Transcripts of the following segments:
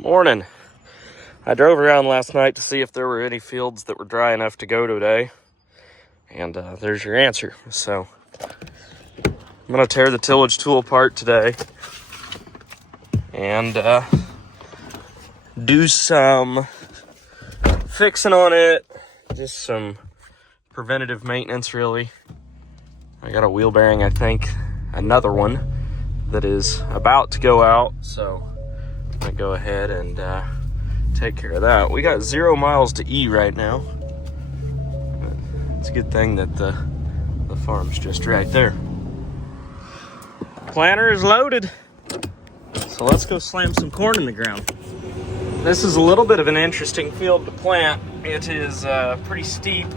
Morning. I drove around last night to see if there were any fields that were dry enough to go today. And there's your answer. So I'm going to tear the tillage tool apart today and do some fixing on it. Just some preventative maintenance, really. I got a wheel bearing, I think, another one that is about to go out. So I'm going to go ahead and take care of that. We got 0 miles to E right now. It's a good thing that the farm's just right there. Planter is loaded. So let's go slam some corn in the ground. This is a little bit of an interesting field to plant. It is pretty steep.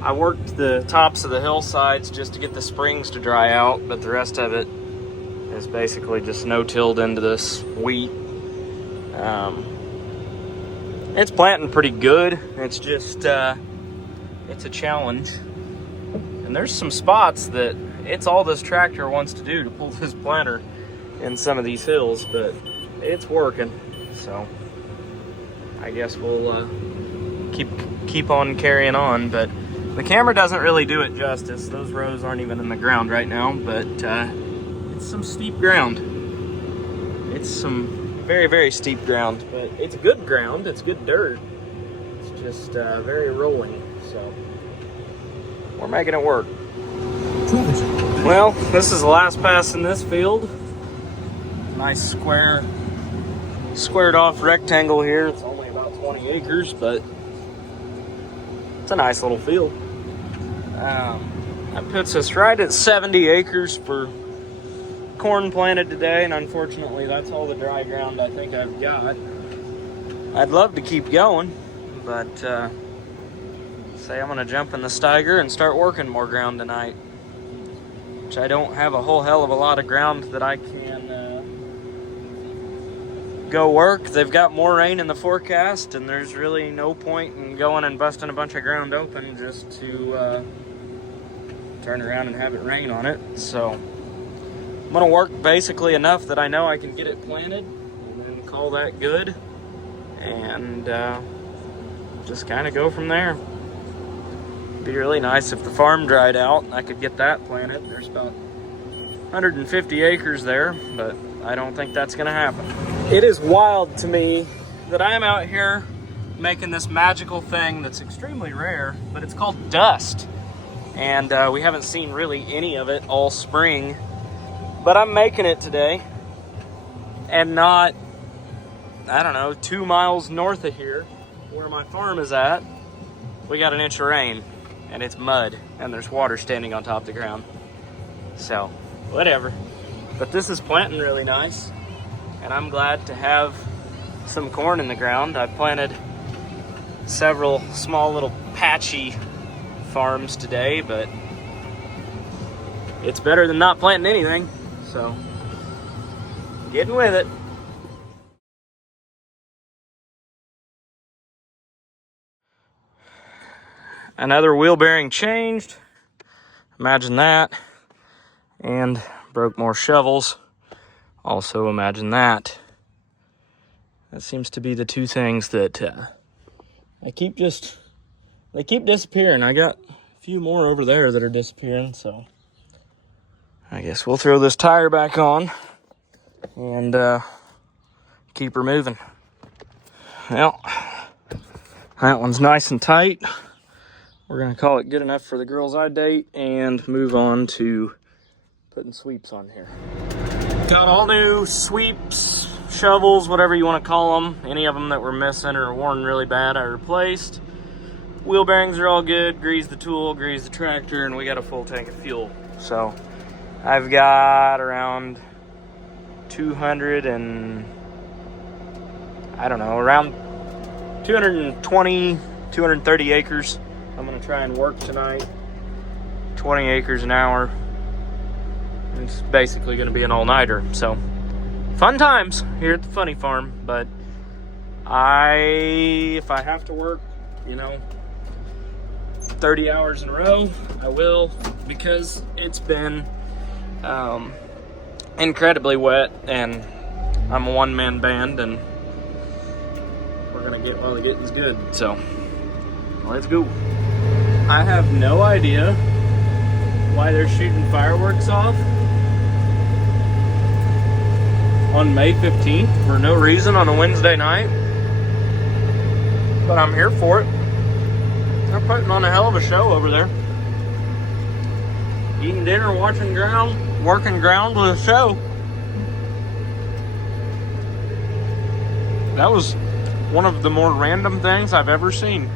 I worked the tops of the hillsides just to get the springs to dry out, but the rest of it is basically just no-tilled into this wheat. It's planting pretty good. It's just, it's a challenge. And there's some spots that it's all this tractor wants to do to pull this planter in some of these hills, but it's working. So I guess we'll keep on carrying on. But the camera doesn't really do it justice. Those rows aren't even in the ground right now, but it's some steep ground. It's some very, very steep ground, but it's good ground. It's good dirt. It's just very rolling, so we're making it work. Well, this is the last pass in this field. Nice squared off rectangle here. It's only about 20 acres, but it's a nice little field. That puts us right at 70 acres for corn planted today, and unfortunately that's all the dry ground I think I've got. I'd love to keep going, but say I'm gonna jump in the Steiger and start working more ground tonight, which I don't have a whole hell of a lot of ground that I can go work. They've got more rain in the forecast, and there's really no point in going and busting a bunch of ground open just to turn around and have it rain on it. So I'm gonna work basically enough that I know I can get it planted and then call that good, and just kind of go from there. It'd be really nice if the farm dried out and I could get that planted. There's about 150 acres there, but I don't think that's gonna happen. It is wild to me that I am out here making this magical thing that's extremely rare, but it's called dust. And we haven't seen really any of it all spring. But I'm making it today, and not, I don't know, 2 miles north of here, where my farm is at, we got an inch of rain, and it's mud, and there's water standing on top of the ground. So, whatever. But this is planting really nice, and I'm glad to have some corn in the ground. I planted several small little patchy farms today, but it's better than not planting anything. So, getting with it. Another wheel bearing changed. Imagine that. And broke more shovels. Also imagine that. That seems to be the two things that they keep disappearing. I got a few more over there that are disappearing, so I guess we'll throw this tire back on and keep her moving. Well, that one's nice and tight. We're gonna call it good enough for the girls I date and move on to putting sweeps on here. Got all new sweeps, shovels, whatever you want to call them. Any of them that were missing or worn really bad, I replaced. Wheel bearings are all good. Greased the tool, greased the tractor, and we got a full tank of fuel. So I've got around 220, 230 acres. I'm gonna try and work tonight. 20 acres an hour. It's basically gonna be an all-nighter. So fun times here at the Funny Farm, but if I have to work, 30 hours in a row, I will, because it's been incredibly wet, and I'm a one-man band, and we're gonna get while the getting's good. So let's go. I have no idea why they're shooting fireworks off on May 15th for no reason on a Wednesday night, but I'm here for it. They're putting on a hell of a show over there. Eating dinner, watching ground, working ground with a show. That was one of the more random things I've ever seen.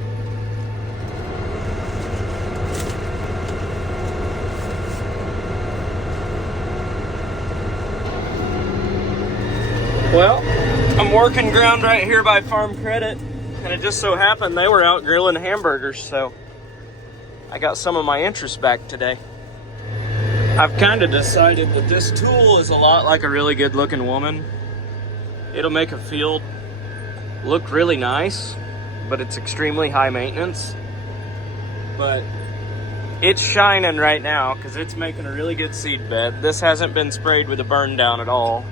Well, I'm working ground right here by Farm Credit, and it just so happened they were out grilling hamburgers, so I got some of my interest back today. I've kind of decided that this tool is a lot like a really good looking woman. It'll make a field look really nice, but it's extremely high maintenance. But it's shining right now because it's making a really good seed bed. This hasn't been sprayed with a burn down at all,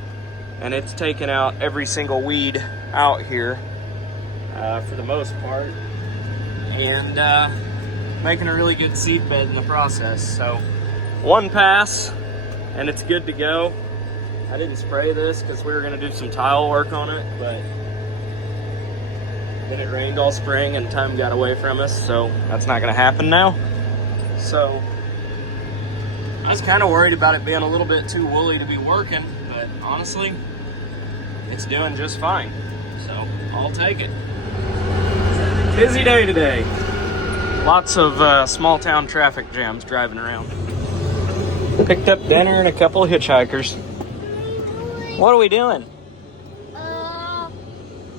and it's taken out every single weed out here for the most part, and making a really good seed bed in the process. So one pass and it's good to go. I didn't spray this because we were going to do some tile work on it, but then it rained all spring and time got away from us, so that's not going to happen now. So I was kind of worried about it being a little bit too woolly to be working, but honestly, it's doing just fine. So I'll take it. Busy day today. Lots of small town traffic jams driving around. Picked up dinner and a couple of hitchhikers. What are we doing?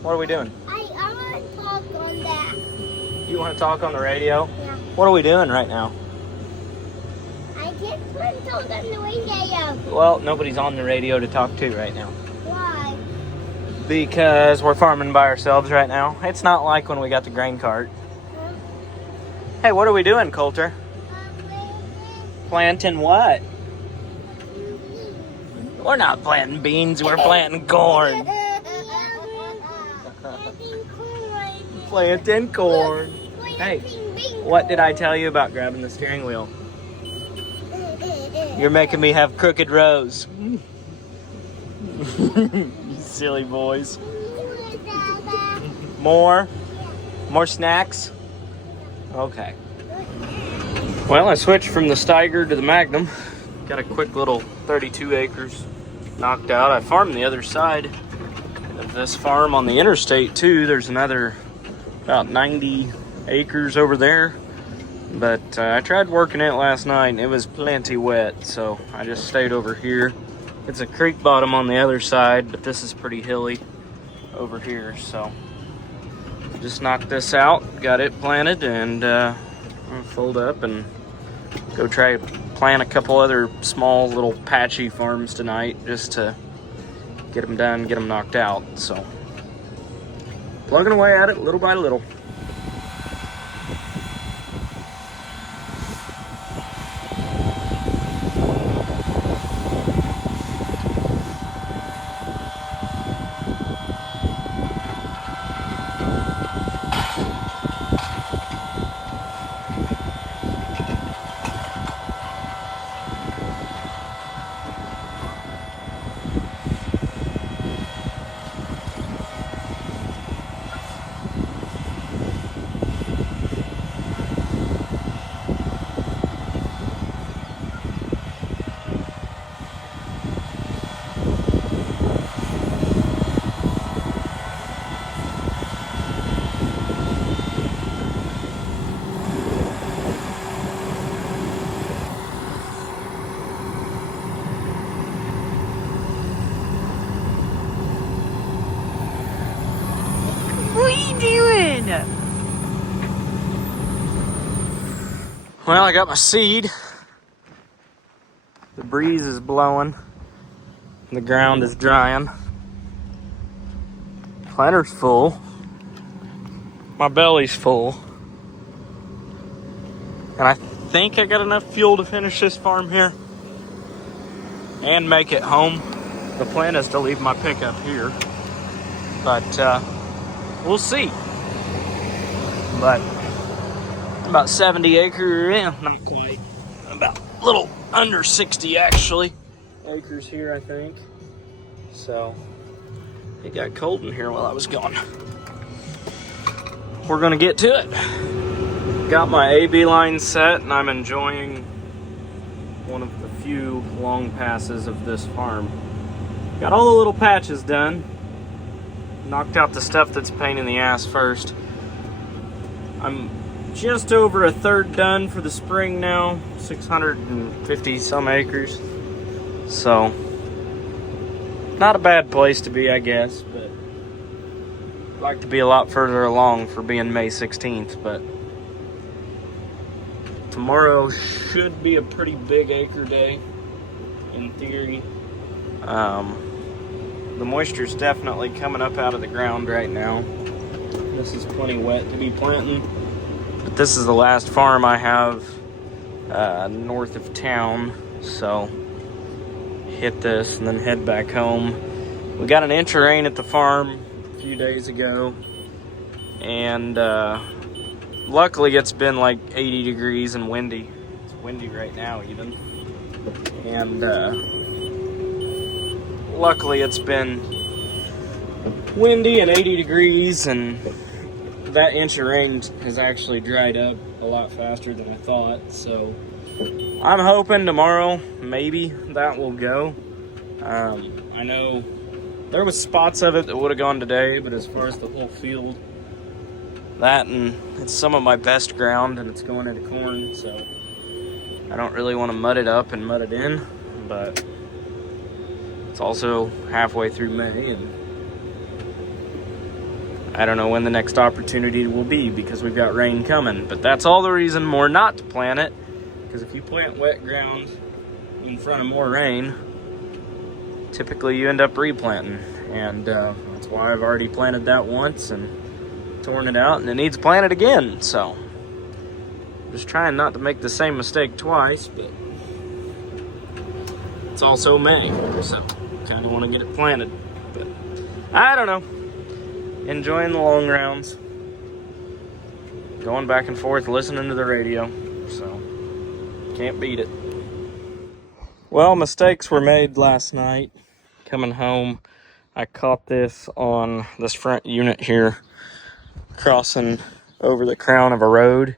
What are we doing? I want to talk on that. You want to talk on the radio? Yeah. What are we doing right now? I just want to talk on the radio. Well, nobody's on the radio to talk to right now. Why? Because we're farming by ourselves right now. It's not like when we got the grain cart. Huh? Hey, what are we doing, Coulter? Planting what? We're not planting beans, we're planting corn. Planting corn. Hey, what did I tell you about grabbing the steering wheel? You're making me have crooked rows. You silly boys. More? More snacks? Okay. Well, I switched from the Steiger to the Magnum. Got a quick little 32 acres knocked out. I farmed the other side of this farm on the interstate too. There's another about 90 acres over there. But I tried working it last night and it was plenty wet, so I just stayed over here. It's a creek bottom on the other side, but this is pretty hilly over here, so just knocked this out, got it planted, and I'll fold up and go try to plant a couple other small little patchy farms tonight just to get them done, get them knocked out. So plugging away at it little by little. Well, I got my seed. The breeze is blowing. The ground is drying. Planter's full. My belly's full. And I think I got enough fuel to finish this farm here and make it home. The plan is to leave my pickup here. But we'll see. But about 70 acre, yeah, not quite. About a little under 60 actually acres here, I think. So it got cold in here while I was gone. We're gonna get to it. Got my AB line set, and I'm enjoying one of the few long passes of this farm. Got all the little patches done. Knocked out the stuff that's a pain in the ass first. I'm just over a third done for the spring now, 650 some acres. So, not a bad place to be, I guess, but I'd like to be a lot further along for being May 16th, but tomorrow should be a pretty big acre day, in theory. The moisture's definitely coming up out of the ground right now. This is plenty wet to be planting. But this is the last farm I have north of town, so hit this and then head back home. We got an inch of rain at the farm a few days ago, and luckily it's been like 80 degrees and windy. It's windy right now even. And luckily it's been windy and 80 degrees, and that inch of rain has actually dried up a lot faster than I thought. So I'm hoping tomorrow maybe that will go. I know there was spots of it that would have gone today, but as far as the whole field, that, and it's some of my best ground, and it's going into corn, so I don't really want to mud it up and mud it in, but it's also halfway through May, and I don't know when the next opportunity will be because we've got rain coming. But that's all the reason more not to plant it, because if you plant wet ground in front of more rain, typically you end up replanting. And that's why I've already planted that once and torn it out, and it needs planted again. So just trying not to make the same mistake twice, but it's also May, so kind of want to get it planted. But I don't know. Enjoying the long rounds, going back and forth, listening to the radio, so can't beat it. Well, mistakes were made last night. Coming home, I caught this on this front unit here, crossing over the crown of a road,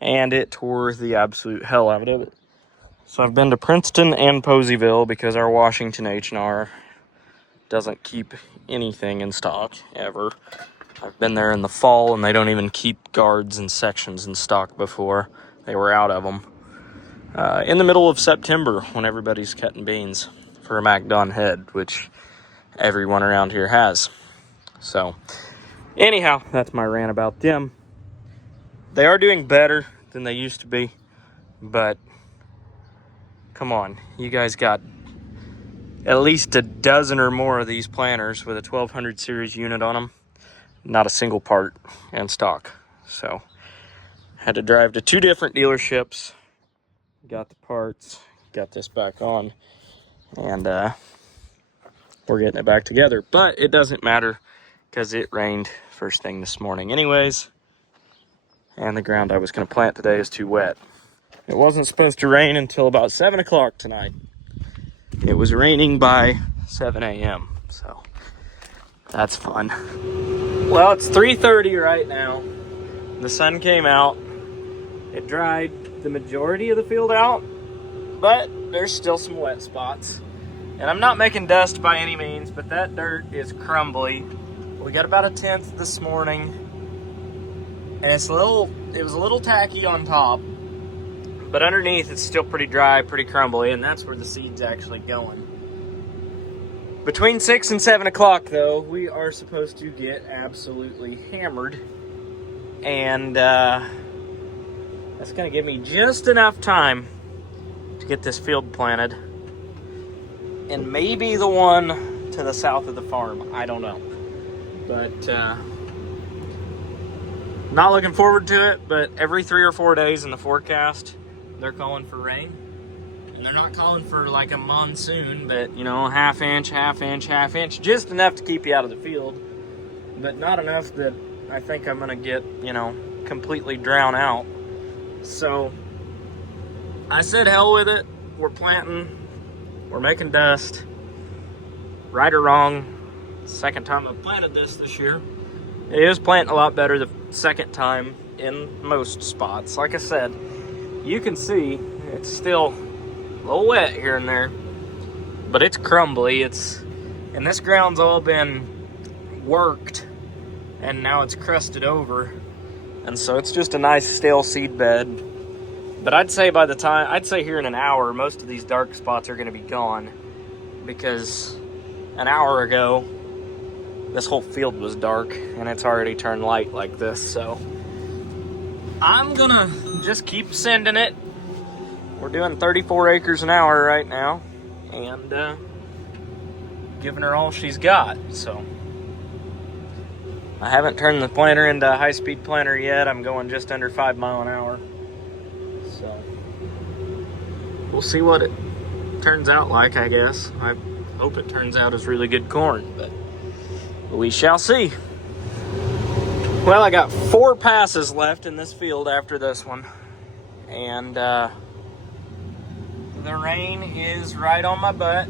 and it tore the absolute hell out of it. So I've been to Princeton and Poseyville because our Washington H&R doesn't keep anything in stock ever. I've been there in the fall, and they don't even keep guards and sections in stock before. They were out of them. In the middle of September, when everybody's cutting beans for a MacDon head, which everyone around here has. So, anyhow, that's my rant about them. They are doing better than they used to be, but come on, you guys got at least a dozen or more of these planters with a 1200 series unit on them. Not a single part in stock. So, had to drive to 2 different dealerships. Got the parts, got this back on, and we're getting it back together. But it doesn't matter because it rained first thing this morning anyways. And the ground I was going to plant today is too wet. It wasn't supposed to rain until about 7 o'clock tonight. It was raining by 7 a.m., so that's fun. Well, it's 3:30 right now. The sun came out. It dried the majority of the field out, but there's still some wet spots. And I'm not making dust by any means, but that dirt is crumbly. We got about 1/10 this morning, and it was a little tacky on top. But underneath, it's still pretty dry, pretty crumbly, and that's where the seed's actually going. Between 6 and 7 o'clock, though, we are supposed to get absolutely hammered. And that's going to give me just enough time to get this field planted. And maybe the one to the south of the farm. I don't know. But not looking forward to it, but every 3 or 4 days in the forecast, they're calling for rain. And they're not calling for like a monsoon, but, you know, half inch, just enough to keep you out of the field. but not enough that I think I'm gonna get, completely drown out. So I said hell with it. We're planting, we're making dust. Right or wrong, second time I've planted this year. It is planting a lot better the second time in most spots. Like I said, you can see it's still a little wet here and there, but it's crumbly. And this ground's all been worked, and now it's crusted over, and so it's just a nice stale seed bed. But I'd say here in an hour, most of these dark spots are going to be gone, because an hour ago this whole field was dark and it's already turned light like this. So I'm gonna just keep sending it. We're doing 34 acres an hour right now, and giving her all she's got. So I haven't turned the planter into a high-speed planter yet. I'm going just under 5 miles an hour. So we'll see what it turns out like, I guess. I hope it turns out as really good corn, but we shall see. Well, I got 4 passes left in this field after this one, and the rain is right on my butt,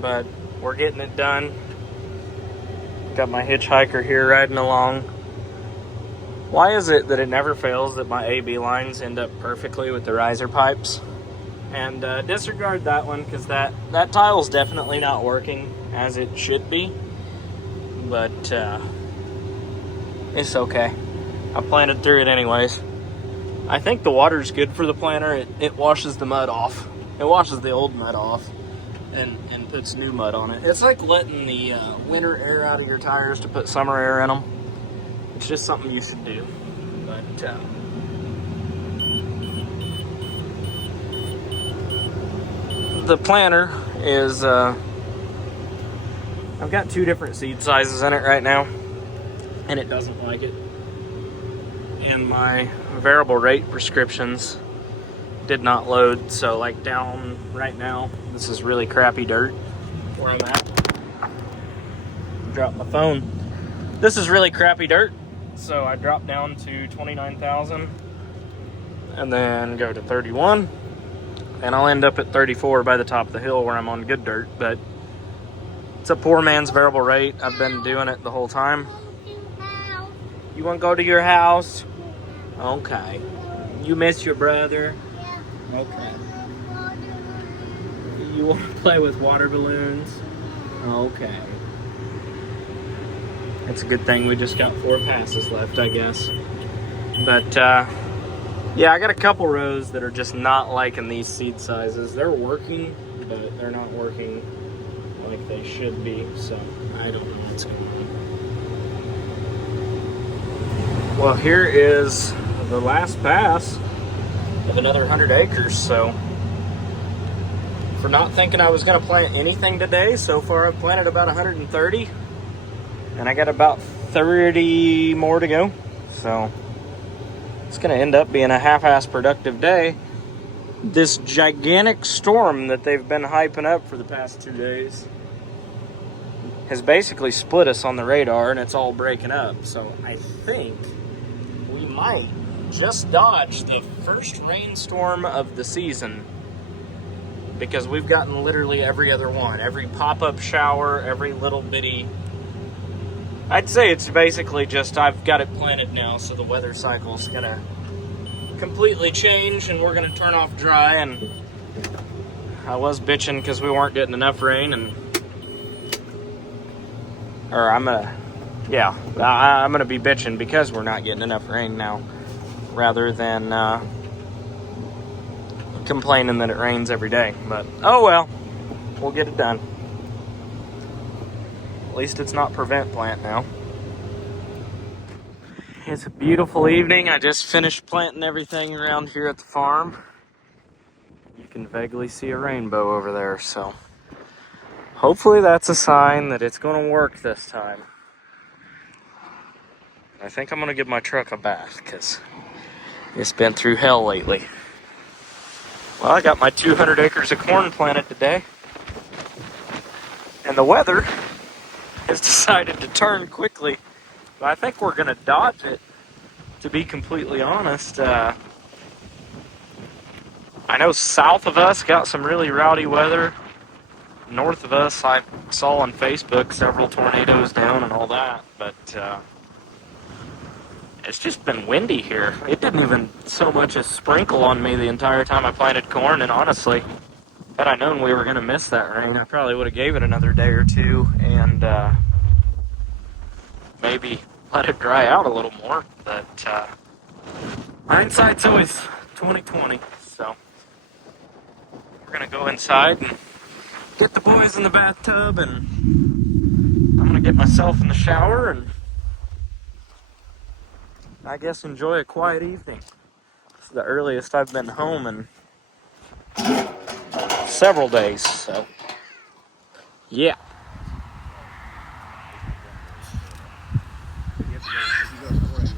but we're getting it done. Got my hitchhiker here riding along. Why is it that it never fails that my AB lines end up perfectly with the riser pipes? And disregard that one, because that tile's definitely not working as it should be. But it's okay. I planted through it anyways. I think the water's good for the planter. It washes the mud off. It washes the old mud off and puts new mud on it. It's like letting the winter air out of your tires to put summer air in them. It's just something you should do. But the planter is, I've got 2 different seed sizes in it right now, and it doesn't like it. And my variable rate prescriptions did not load, so like down right now, this is really crappy dirt where I'm at. Dropped my phone. This is really crappy dirt, so I dropped down to 29,000 and then go to 31. And I'll end up at 34 by the top of the hill where I'm on good dirt, but it's a poor man's variable rate. I've been doing it the whole time. You want to go to your house? Okay. You miss your brother? Okay. You want to play with water balloons? Okay. It's a good thing we just got 4 passes left, I guess. But, yeah, I got a couple rows that are just not liking these seed sizes. They're working, but they're not working like they should be, so I don't know what's going on. Well, here is the last pass of another 100 acres, so for not thinking I was going to plant anything today, so far I've planted about 130, and I got about 30 more to go, so it's going to end up being a half-ass productive day. This gigantic storm that they've been hyping up for the past 2 days has basically split us on the radar, and it's all breaking up. So I think we might just dodge the first rainstorm of the season, because we've gotten literally every other one. Every pop-up shower, every little bitty... I'd say it's basically just I've got it planted now, so the weather cycle's gonna completely change and we're gonna turn off dry. And I was bitching because we weren't getting enough rain, I'm gonna be bitching because we're not getting enough rain now, rather than complaining that it rains every day. But oh well, we'll get it done. At least it's not prevent plant now. It's a beautiful evening. I just finished planting everything around here at the farm. You can vaguely see a rainbow over there, so hopefully that's a sign that it's going to work this time. I think I'm going to give my truck a bath because it's been through hell lately. Well, I got my 200 acres of corn planted today, and the weather has decided to turn quickly. But I think we're going to dodge it, to be completely honest. I know south of us got some really rowdy weather. North of us, I saw on Facebook several tornadoes down and all that. But it's just been windy here. It didn't even so much as sprinkle on me the entire time I planted corn. And honestly, had I known we were going to miss that rain, I probably would have gave it another day or two and maybe let it dry out a little more. But hindsight's always 20/20. So we're going to go inside and get the boys in the bathtub, and I'm going to get myself in the shower and I guess enjoy a quiet evening. This is the earliest I've been home in several days, so yeah. You go for it.